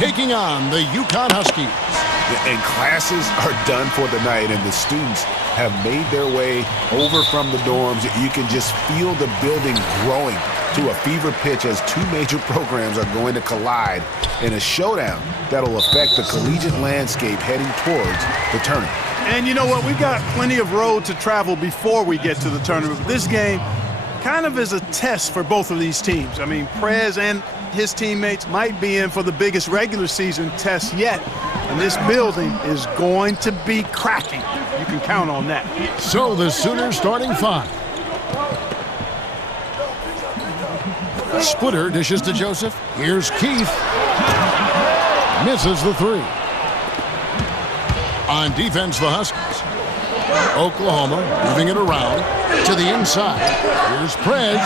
taking on the UConn Huskies. And classes are done for the night, and the students have made their way over from the dorms. You can just feel the building growing to a fever pitch as two major programs are going to collide in a showdown that'll affect the collegiate landscape heading towards the tournament. And you know what? We've got plenty of road to travel before we get to the tournament. But this game kind of is a test for both of these teams. I mean, Prez and his teammates might be in for the biggest regular season test yet. And this building is going to be cracking. You can count on that. So the Sooners starting five. Splitter dishes to Joseph. Here's Keith. Misses the three. On defense, the Huskies. Oklahoma moving it around to the inside. Here's Prez.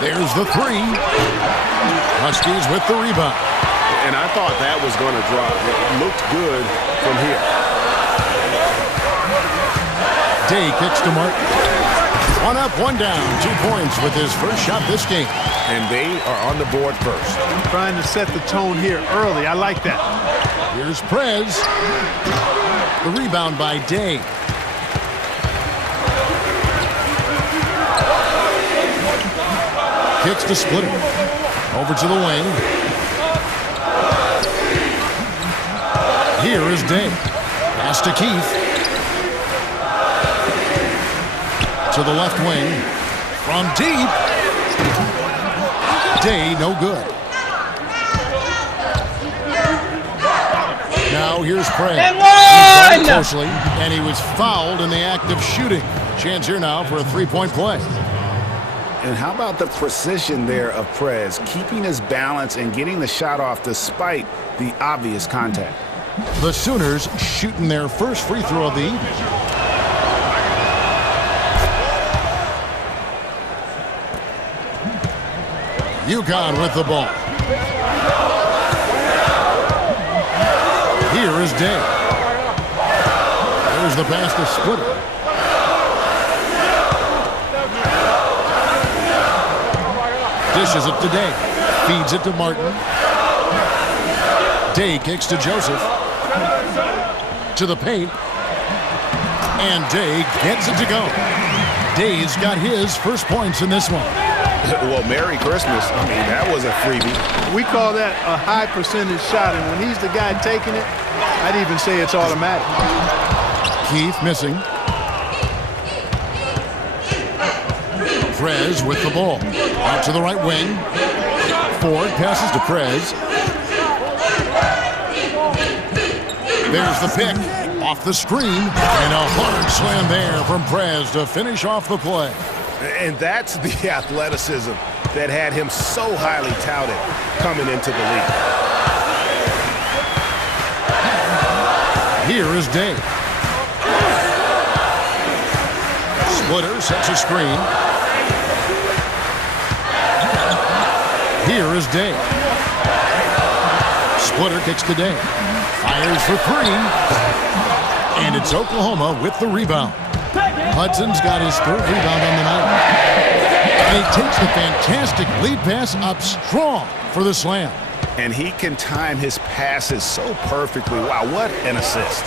There's the three. Huskies with the rebound. And I thought that was going to drop. It looked good from here. Day kicks to Martin. One up, one down. 2 points with his first shot this game. And they are on the board first. Trying to set the tone here early. I like that. Here's Prez. The rebound by Day. Kicks to Splitter. Over to the wing. Here is Day. Pass to Keith. To the left wing. From deep. Day, no good. Now here's Prez. And Closely, and he was fouled in the act of shooting. Chance here now for a three-point play. And how about the precision there of Prez, keeping his balance and getting the shot off despite the obvious contact. The Sooners shooting their first free throw of the evening. UConn with the ball. Here is Day. There's the pass to Splitter. Dishes it to Day. Feeds it to Martin. Day kicks to Joseph. To the paint. And Day gets it to go. Day's got his first points in this one. Well, Merry Christmas. I mean, that was a freebie. We call that a high percentage shot, and when he's the guy taking it, I'd even say it's automatic. Keith missing. Prez with the ball. Out to the right wing. Ford passes to Prez. There's the pick. Off the screen. And a hard slam there from Prez to finish off the play. And that's the athleticism that had him so highly touted coming into the league. Here is Day. Splitter sets a screen. Here is Day. Splitter kicks to Day. Fires for three. And it's Oklahoma with the rebound. Hudson's got his third rebound on the night. And he takes the fantastic lead pass up strong for the slam. And he can time his passes so perfectly. Wow, what an assist.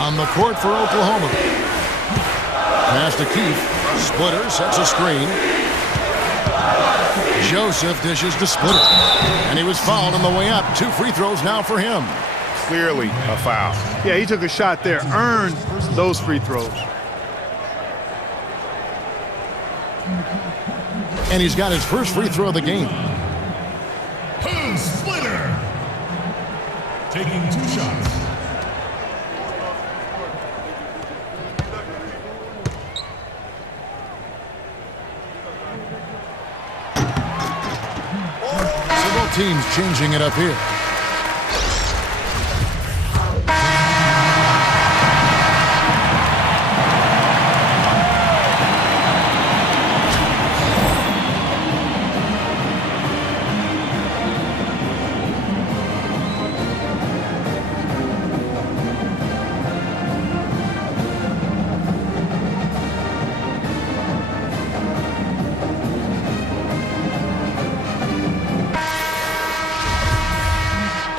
On the court for Oklahoma. Pass to Keith. Splitter sets a screen. Joseph dishes to Splitter. And he was fouled on the way up. 2 free throws now for him. Clearly a foul. Yeah, he took a shot there, earned those free throws. And he's got his first free throw of the game. Splitter taking 2 shots. So both teams changing it up here.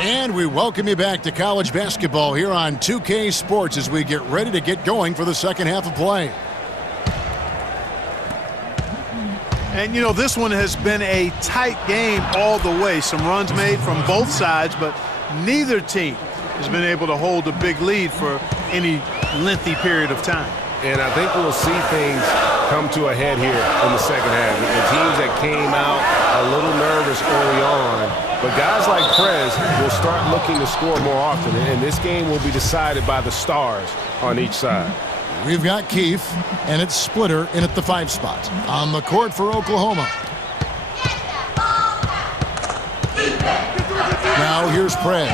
And we welcome you back to college basketball here on 2K Sports as we get ready to get going for the second half of play. And, you know, this one has been a tight game all the way. Some runs made from both sides, but neither team has been able to hold a big lead for any lengthy period of time. And I think we'll see things come to a head here in the second half. The teams that came out a little nervous early on, but guys like Prez will start looking to score more often, and this game will be decided by the stars on each side. We've got Keefe, and it's Splitter in at the 5 spot. On the court for Oklahoma. Now here's Prez.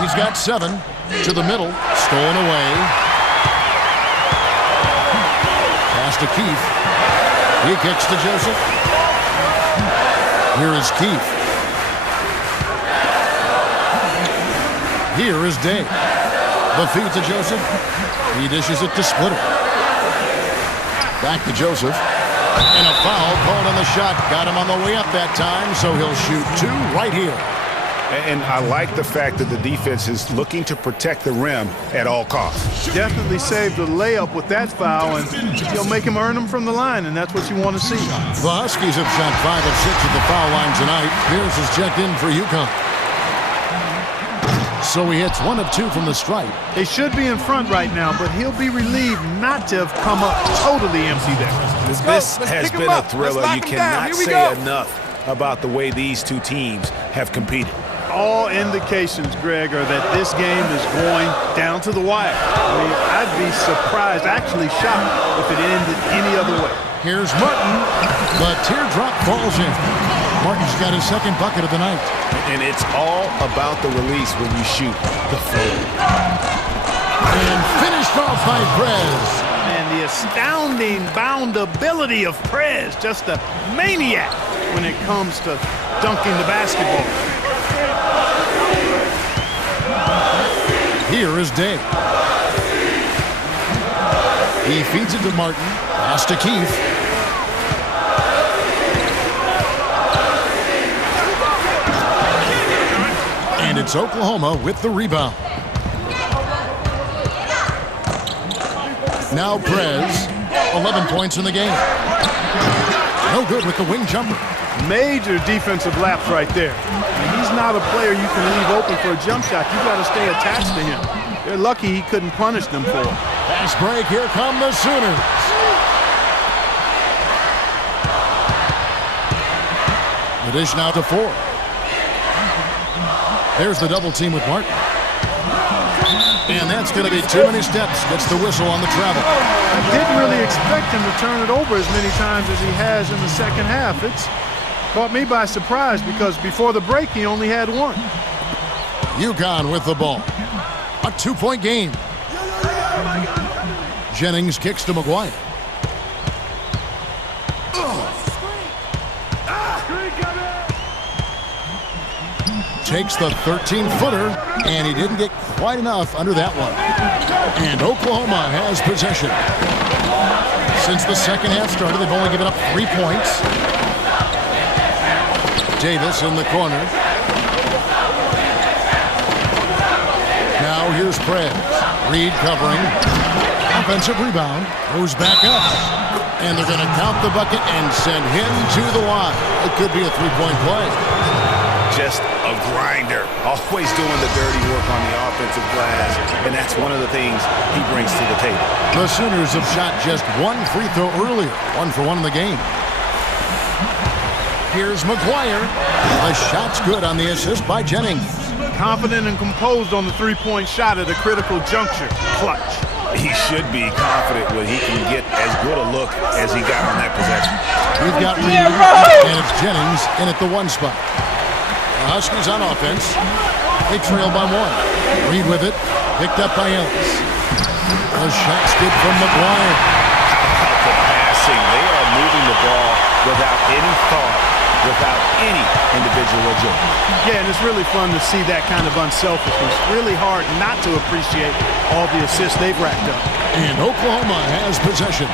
He's got 7 to the middle, stolen away. Pass to Keefe. He kicks to Joseph. Here is Keefe. Here is Day. The feed to Joseph. He dishes it to Splitter. Back to Joseph. And a foul called on the shot. Got him on the way up that time, so he'll shoot 2 right here. And I like the fact that the defense is looking to protect the rim at all costs. Definitely saved the layup with that foul, and he'll make him earn them from the line, and that's what you want to see. The Huskies have shot 5 of 6 at the foul line tonight. Pierce has checked in for UConn. So he hits 1 of 2 from the stripe. They should be in front right now, but he'll be relieved not to have come up totally empty there. This has been a thriller. You cannot say enough about the way these two teams have competed. All indications, Greg, are that this game is going down to the wire. I mean, I'd be surprised, actually shocked, if it ended any other way. Here's Martin. The teardrop falls in. Martin's got his second bucket of the night. And it's all about the release when you shoot the floater. And finished off by Prez. And the astounding boundability of Prez, just a maniac when it comes to dunking the basketball. Here is Day. He feeds it to Martin. Pass to Keefe. And it's Oklahoma with the rebound. Now Prez, 11 points in the game. No good with the wing jumper. Major defensive lapse right there. And he's not a player you can leave open for a jump shot. You've got to stay attached to him. They're lucky he couldn't punish them for it. Pass break, here come the Sooners. The dish now to 4. There's the double team with Martin. And that's going to be too many steps. Gets the whistle on the travel. I didn't really expect him to turn it over as many times as he has in the second half. It's caught me by surprise because before the break he only had 1. UConn with the ball. A 2-point game. Jennings kicks to McGuire. Takes the 13-footer, and he didn't get quite enough under that one. And Oklahoma has possession. Since the second half started, they've only given up 3 points. Davis in the corner. Now here's Prez. Reed covering. Offensive rebound. Goes back up. And they're going to count the bucket and send him to the line. It could be a 3-point play. Just a grinder, always doing the dirty work on the offensive glass, and that's one of the things he brings to the table. The Sooners have shot just 1 free throw earlier, 1 for 1 in the game. Here's McGuire. The shot's good on the assist by Jennings. Confident and composed on the 3-point shot at a critical juncture. Clutch. He should be confident when he can get as good a look as he got on that possession. We've got Reed, and it's Jennings in at the 1 spot. The Huskies on offense. They trail by 1. Reed with it. Picked up by Ellis. The shot's good from McGuire. The passing. They are moving the ball without any thought, without any individual agility. Yeah, and it's really fun to see that kind of unselfishness. Really hard not to appreciate all the assists they've racked up. And Oklahoma has possession.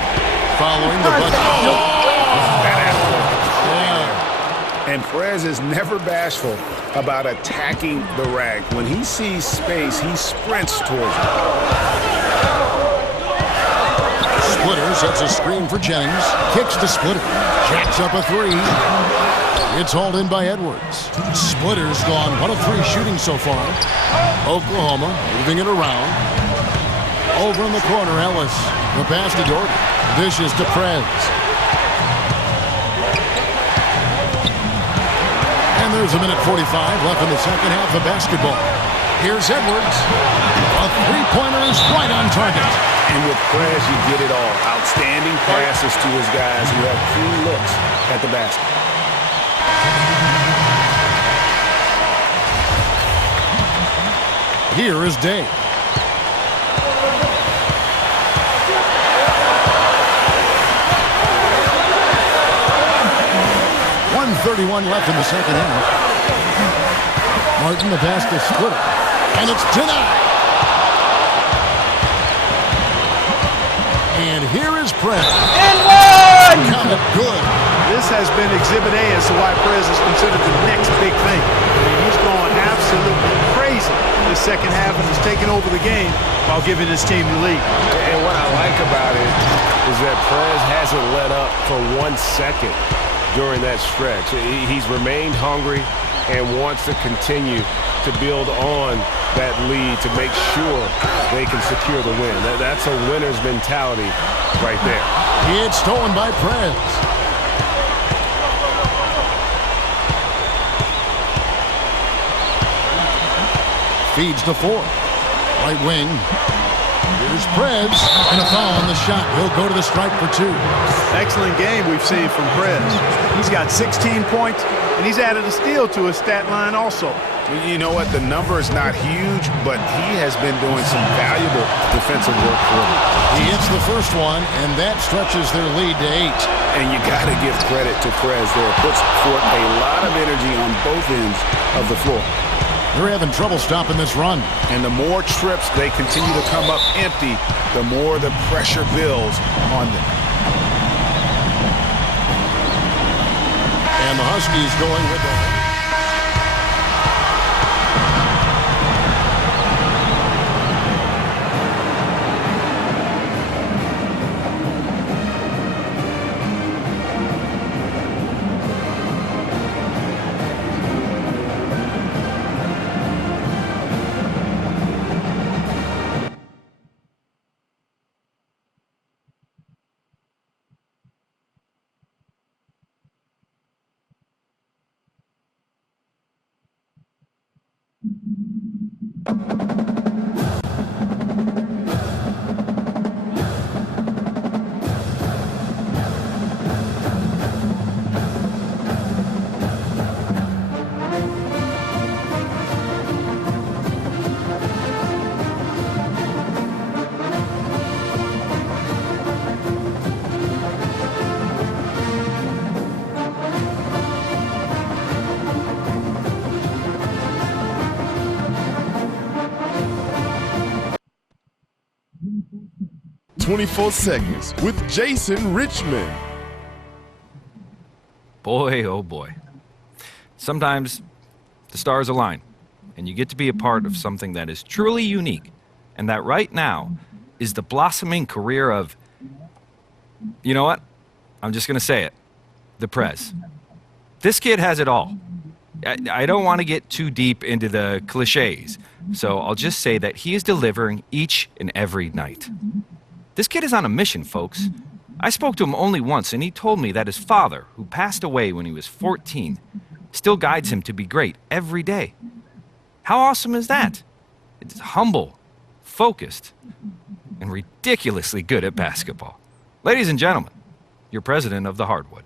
Following the bucket. And Prez is never bashful about attacking the rack. When he sees space, he sprints towards it. Splitter sets a screen for Jennings. Kicks to Splitter. Jacks up a three. It's hauled in by Edwards. Splitter's gone 1 of 3 shooting so far. Oklahoma moving it around. Over in the corner, Ellis. The pass to Gordon. Dishes to Prez. And there's a minute 45 left in the second half of basketball. Here's Edwards. A three-pointer is right on target. And with Prez, you get it all. Outstanding passes to his guys who have keen looks at the basket. Here is Day. .31 left in the second half. Martin, the pass to Splitter. And it's denied. And here is Prez. And one! Count it good. This has been Exhibit A as to why Prez is considered the next big thing. I mean, he's going absolutely crazy this second half and has taken over the game while giving his team the lead. And what I like about it is that Prez hasn't let up for 1 second during that stretch. He's remained hungry and wants to continue to build on that lead to make sure they can secure the win. That's a winner's mentality right there. It's stolen by Prez. Feeds to 4. Right wing. Here's Prez. And a foul on the shot. He'll go to the stripe for 2. Excellent game we've seen from Prez. He's got 16 points, and he's added a steal to his stat line also. You know what? The number is not huge, but he has been doing some valuable defensive work for them. He hits the first one, and that stretches their lead to 8. And you got to give credit to Prez there. Puts forth a lot of energy on both ends of the floor. They're having trouble stopping this run. And the more trips they continue to come up empty, the more the pressure builds on them. And the Huskies going with the... "24 Seconds" with Jason Richmond. Boy, oh boy. Sometimes the stars align, and you get to be a part of something that is truly unique, and that right now is the blossoming career of, you know what? I'm just going to say it. The Prez. This kid has it all. I don't want to get too deep into the cliches, so I'll just say that he is delivering each and every night. This kid is on a mission, folks. I spoke to him only once, and he told me that his father, who passed away when he was 14, still guides him to be great every day. How awesome is that? It's humble, focused, and ridiculously good at basketball. Ladies and gentlemen, your president of the Hardwood.